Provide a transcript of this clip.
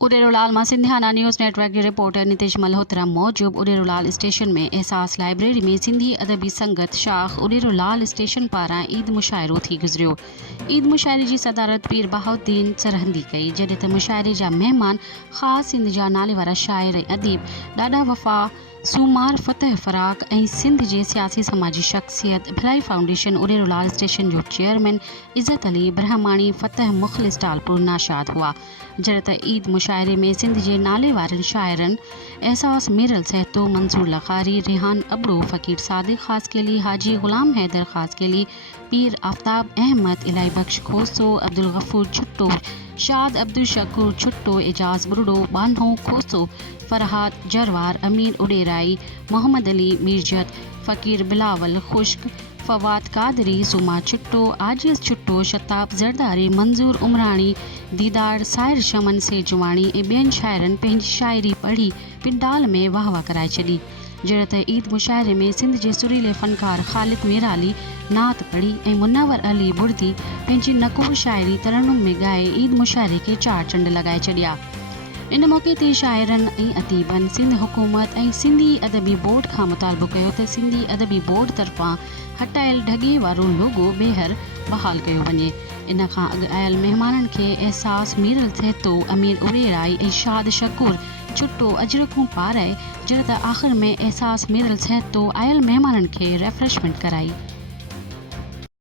उडेरोलाल मां सिंधियाना news network के रिपोर्टर नितिश मल्होत्रा मौजूब उडेरोलाल स्टेशन में एहसास लाइब्रेरी में सिंधी अदबी संगत शाख उडेरोलाल स्टेशन पारां ईद मुशाइरो थी गुज़रियो। ईद मुशाइरे की सदारत पीर बहाउद्दीन सरहंदी कई, जॾहिं त मुशाइरे जा मेहमान ख़ास सिंध जा नाले वारा शाइर ऐं अदीब ॾाढा वफ़ा सूमार फतह फराक ऐं सिंध जे सियासी समाजी शख्सियत भलाई फाउंडेशन उडेरोलाल स्टेशन जो चेयरमैन इज़त अली ब्रह्माणी फतह मुखलिस टालपुर नाशाद हुआ। जॾहिं त ईद मुशाइरे में सिंध जे नाले वारनि शाइरनि एहसास मीरल सहतो, मंसूर लखारी, रिहान अबड़ो, फ़कीर सादिक ख़ासकेली, हाजी ग़ुलाम हैदर ख़ासकेली, पीर आफ्ताब अहमद, इलाई बख्श खोसो, अब्दुल गफूर छुट्टो, शाद अब्दुल शकूर छुट्टो, एजाज बुरडो, बान्हो खोसो, फरहाद जरवार, अमीर उडेराई, मोहम्मद अली मीरजत, फ़कीर बिलावल खुश्क, फवाद कादरी, सुमा छुट्टो, आजिज़ छुट्टो, शताब ज़रदारी, मंजूर उमराणी, दीदार साहिर शमन सेजवाणी ऐं ॿियनि शाइरनि पंहिंजी शाइरी पढ़ी पिंडाल में वाह वाह कराए छॾी। जहिड़े त ईद मुशाइरे में सिंध जे सुरीले फ़नकार ख़ालिद मेराली नात पढ़ी ऐं मुनव्वर अली बुर्दी पंहिंजी नक़ूह शाइरी तरन्नुम में ॻाए ईद मुशाइरे खे चार चंड लॻाए छॾिया। इन मौक़े ते शाइरनि ऐं अदीबनि सिंध हुकूमत ऐं सिंधी अदबी बोर्ड खां मुतालबो कयो त सिंधी अदबी बोर्ड तरफ़ां हटायल ढॻे वारो लोगो ॿेहर बहाल कयो वञे। इन खां अॻु आयल महिमाननि खे एहसास मीरल सहतो, अमीर उडेराई ऐं शाद शकूर छुट्टो अजरकूं पाराए, जॾहिं त आख़िर में एहसास मीरल सहतो आयल महिमाननि खे रिफ्रेशमेंट कराई।